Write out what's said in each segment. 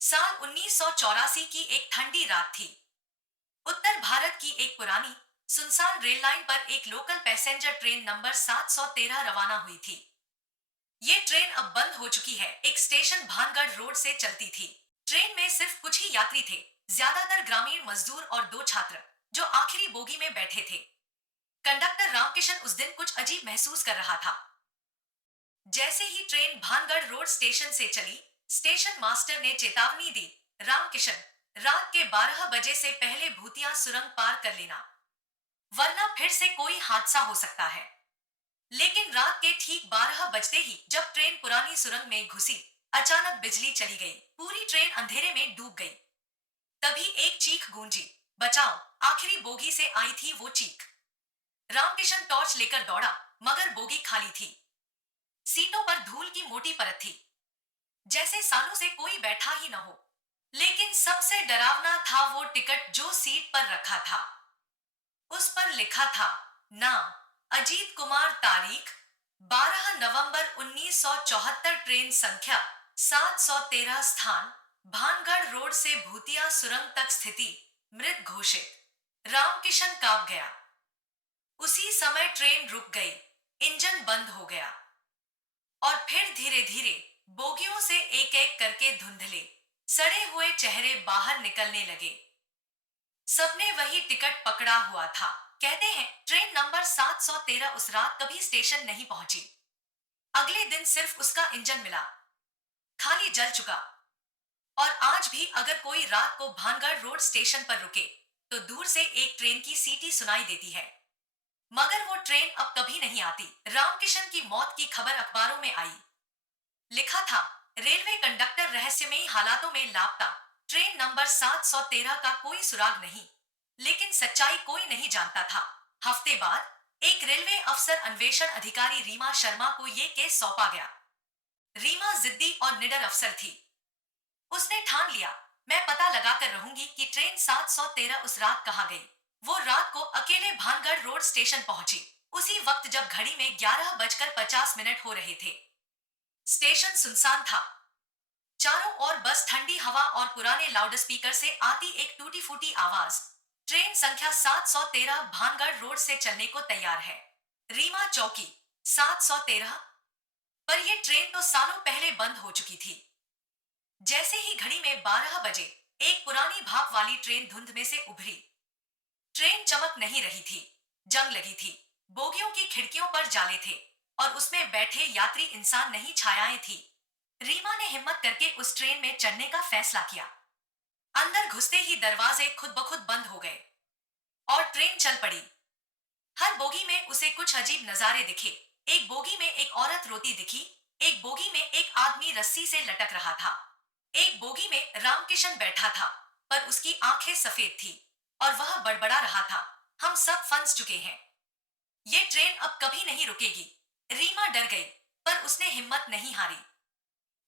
साल 1984 की एक ठंडी रात थी। उत्तर भारत की एक पुरानी सुनसान रेल लाइन पर एक लोकल पैसेंजर ट्रेन नंबर 713 रवाना हुई थी। ये ट्रेन अब बंद हो चुकी है। एक स्टेशन भानगढ़ रोड से चलती थी। ट्रेन में सिर्फ कुछ ही यात्री थे, ज्यादातर ग्रामीण मजदूर और दो छात्र जो आखिरी बोगी में बैठे थे। कंडक्टर रामकिशन उस दिन कुछ अजीब महसूस कर रहा था। जैसे ही ट्रेन भानगढ़ रोड स्टेशन से चली, स्टेशन मास्टर ने चेतावनी दी, रामकिशन, रात के 12 बजे से पहले भूतिया सुरंग पार कर लेना, वरना फिर से कोई हादसा हो सकता है। लेकिन रात के ठीक 12 बजते ही जब ट्रेन पुरानी सुरंग में घुसी, अचानक बिजली चली गई। पूरी ट्रेन अंधेरे में डूब गई। तभी एक चीख गूंजी, बचाओ। आखिरी बोगी से आई थी वो चीख। रामकिशन टॉर्च लेकर दौड़ा, मगर बोगी खाली थी। सीटों पर धूल की मोटी परत थी, जैसे सालों से कोई बैठा ही न हो। लेकिन सबसे डरावना था वो टिकट जो सीट पर रखा था। उस पर लिखा था, नाम अजीत कुमार, तारीख 12 नवंबर 1974, ट्रेन संख्या 713, स्थान भानगढ़ रोड से भूतिया सुरंग तक, स्थिति मृत घोषित। रामकिशन कांप गया। उसी समय ट्रेन रुक गई, इंजन बंद हो गया और फिर धीरे धीरे बोगियों से एक एक करके धुंधले सड़े हुए चेहरे बाहर निकलने लगे। सबने वही टिकट पकड़ा हुआ था। कहते हैं ट्रेन नंबर 713 उस रात कभी स्टेशन नहीं पहुंची। अगले दिन सिर्फ उसका इंजन मिला, खाली जल चुका। और आज भी अगर कोई रात को भानगढ़ रोड स्टेशन पर रुके तो दूर से एक ट्रेन की सीटी सुनाई देती है, मगर वो ट्रेन अब कभी नहीं आती। रामकिशन की मौत की खबर अखबारों में आई। लिखा था, रेलवे कंडक्टर रहस्यमयी हालातों में लापता, ट्रेन नंबर 713 का कोई सुराग नहीं। लेकिन सच्चाई कोई नहीं जानता था। हफ्ते बाद एक रेलवे अफसर, अन्वेषण अधिकारी रीमा शर्मा को यह केस सौंपा गया। रीमा जिद्दी और निडर अफसर थी। उसने ठान लिया, मैं पता लगाकर रहूंगी कि ट्रेन 713 उस रात कहाँ गई। वो रात को अकेले भानगढ़ रोड स्टेशन पहुंची, उसी वक्त जब घड़ी में 11:50 हो रहे थे। स्टेशन सुनसान था। चारों ओर बस ठंडी हवा और पुराने लाउडस्पीकर से आती एक टूटी फूटी आवाज, ट्रेन संख्या 713 भानगढ़ रोड से चलने को तैयार है। रीमा चौकी। 713? पर यह ट्रेन तो सालों पहले बंद हो चुकी थी। जैसे ही घड़ी में 12 बजे, एक पुरानी भाप वाली ट्रेन धुंध में से उभरी। ट्रेन चमक नहीं रही थी, जंग लगी थी। बोगियों की खिड़कियों पर जाले थे और उसमें बैठे यात्री इंसान नहीं, छायाएं थी। रीमा ने हिम्मत करके उस ट्रेन में चढ़ने का फैसला किया। अंदर घुसते ही दरवाजे खुद ब खुद बंद हो गए और ट्रेन चल पड़ी। हर बोगी में उसे कुछ अजीब नजारे दिखे। एक बोगी में एक औरत रोती दिखी, एक बोगी में एक आदमी रस्सी से लटक रहा था, एक बोगी में रामकिशन बैठा था, पर उसकी आंखें सफेद थी और वह बड़बड़ा रहा था, हम सब फंस चुके हैं। ये ट्रेन अब कभी नहीं रुकेगी। रीमा डर गई, पर उसने हिम्मत नहीं हारी।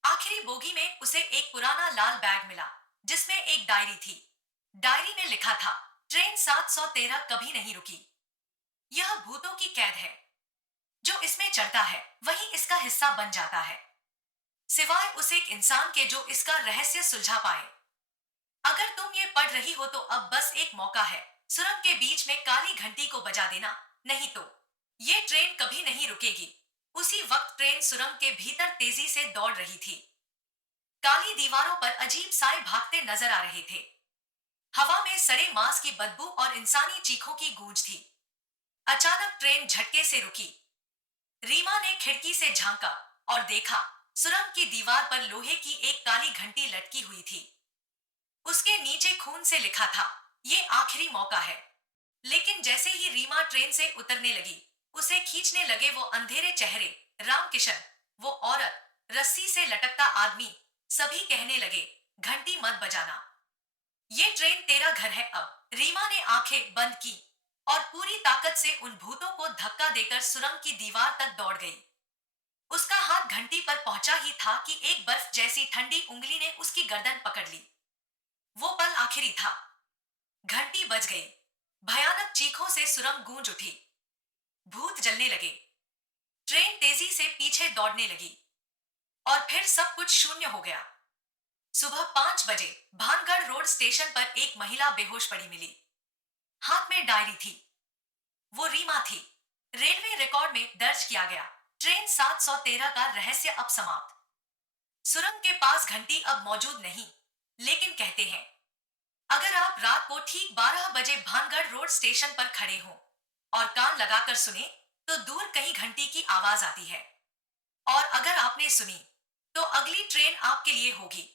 आखिरी बोगी में उसे एक पुराना लाल बैग मिला, जिसमें एक डायरी थी। डायरी में लिखा था, ट्रेन 713 कभी नहीं रुकी। यह भूतों की कैद है। जो इसमें चढ़ता है वही इसका हिस्सा बन जाता है, सिवाय उस एक इंसान के जो इसका रहस्य सुलझा पाए। अगर तुम ये पढ़ रही हो तो अब बस एक मौका है, सुरंग के बीच में काली घंटी को बजा देना, नहीं तो ये ट्रेन कभी नहीं रुकेगी। उसी वक्त ट्रेन सुरंग के भीतर तेजी से दौड़ रही थी। काली दीवारों पर अजीब साए भागते नजर आ रहे थे। हवा में सड़े मांस की बदबू और इंसानी चीखों की गूंज थी। अचानक ट्रेन झटके से रुकी। रीमा ने खिड़की से झांका और देखा, सुरंग की दीवार पर लोहे की एक काली घंटी लटकी हुई थी। उसके नीचे खून से लिखा था, ये आखिरी मौका है। लेकिन जैसे ही रीमा ट्रेन से उतरने लगी, उसे खींचने लगे वो अंधेरे चेहरे, रामकिशन, वो औरत, रस्सी से लटकता आदमी, सभी कहने लगे, घंटी मत बजाना, ये ट्रेन तेरा घर है अब। रीमा ने आंखें बंद की और पूरी ताकत से उन भूतों को धक्का देकर सुरंग की दीवार तक दौड़ गई। उसका हाथ घंटी पर पहुंचा ही था कि एक बर्फ जैसी ठंडी उंगली ने उसकी गर्दन पकड़ ली। वो पल आखिरी था। घंटी बज गई। भयानक चीखों से सुरंग गूंज उठी। भूत जलने लगे। ट्रेन तेजी से पीछे दौड़ने लगी और फिर सब कुछ शून्य हो गया। सुबह 5 बजे भानगढ़ रोड स्टेशन पर एक महिला बेहोश पड़ी मिली। हाथ में डायरी थी। वो रीमा थी। रेलवे रिकॉर्ड में दर्ज किया गया। ट्रेन 713 का रहस्य अब समाप्त। सुरंग के पास घंटी अब मौजूद नहीं, लेकिन कहते हैं अगर आप रात को ठीक 12 बजे भानगढ़ रोड स्टेशन पर खड़े हों और कान लगाकर सुने तो दूर कहीं घंटी की आवाज आती है। और अगर आपने सुनी तो अगली ट्रेन आपके लिए होगी।